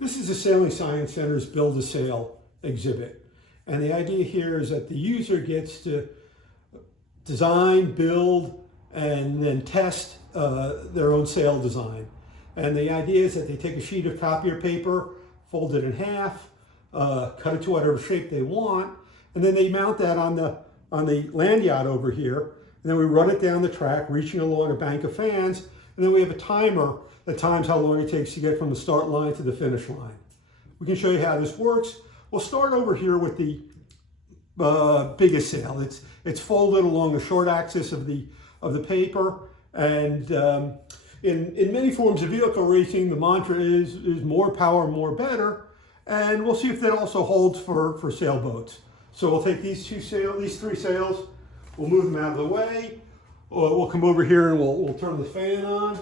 This is the Sailing Science Center's Build a Sail exhibit. And the idea here is that the user gets to design, build, and then test their own sail design. And the idea is that they take a sheet of copier paper, fold it in half, cut it to whatever shape they want, and then they mount that on the land yacht over here. And then we run it down the track, reaching along a bank of fans, and then we have a timer that times how long it takes to get from the start line to the finish line. We can show you how this works. We'll start over here with the biggest sail. It's folded along the short axis of the paper, and in many forms of vehicle racing, the mantra is more power, more better, and we'll see if that also holds for sailboats. So we'll take these three sails, we'll move them out of the way. We'll come over here and we'll turn the fan on.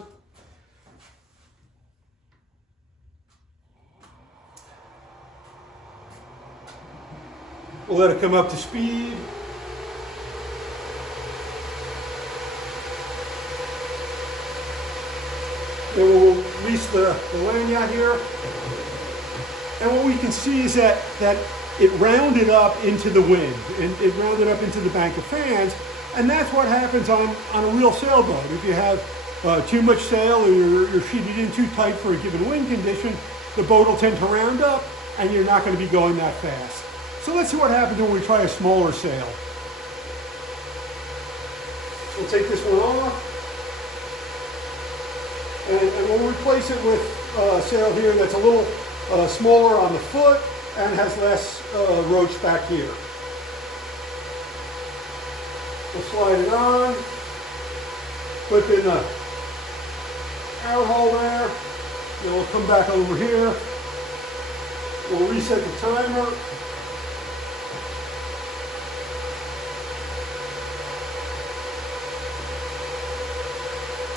We'll let it come up to speed. Then we'll release the lanyard here. And what we can see is that it rounded up into the wind, and it rounded up into the bank of fans. And that's what happens on a real sailboat. If you have too much sail or you're sheeted in too tight for a given wind condition, the boat will tend to round up and you're not going to be going that fast. So let's see what happens when we try a smaller sail. We'll take this one off. And we'll replace it with a sail here that's a little smaller on the foot and has less roach back here. We'll slide it on, clip in the air hole there, then we'll come back over here. We'll reset the timer.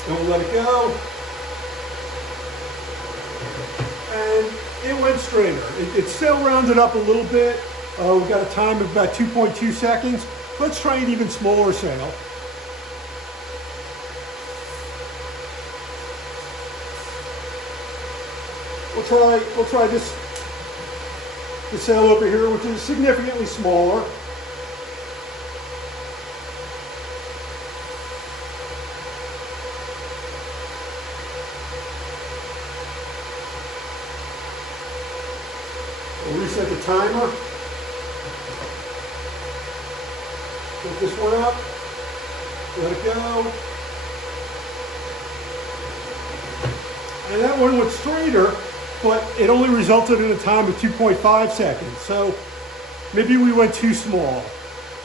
And we'll let it go. And it went straighter. It still rounded up a little bit. We've got a time of about 2.2 seconds. Let's try an even smaller sail. We'll try this sail over here, which is significantly smaller. We'll reset the timer. Put this one up. Let it go. And that one went straighter, but it only resulted in a time of 2.5 seconds. So maybe we went too small.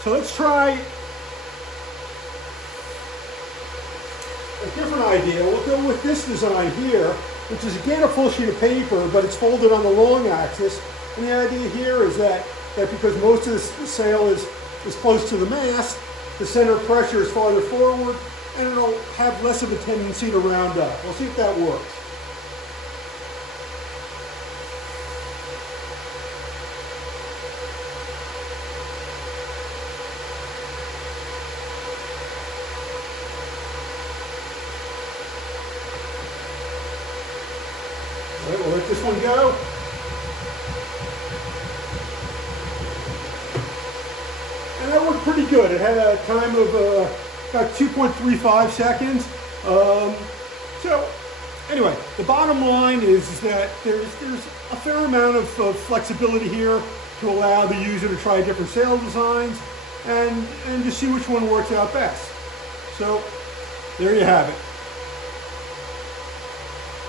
So let's try a different idea. We'll go with this design here, which is again a full sheet of paper, but it's folded on the long axis. And the idea here is that because most of the sail is close to the mast, the center of pressure is farther forward, and it'll have less of a tendency to round up. We'll see if that works. All right, we'll let this one go. And that worked pretty good. It had a time of about 2.35 seconds. So anyway, the bottom line is that there's a fair amount of flexibility here to allow the user to try different sail designs and just see which one works out best. So there you have it.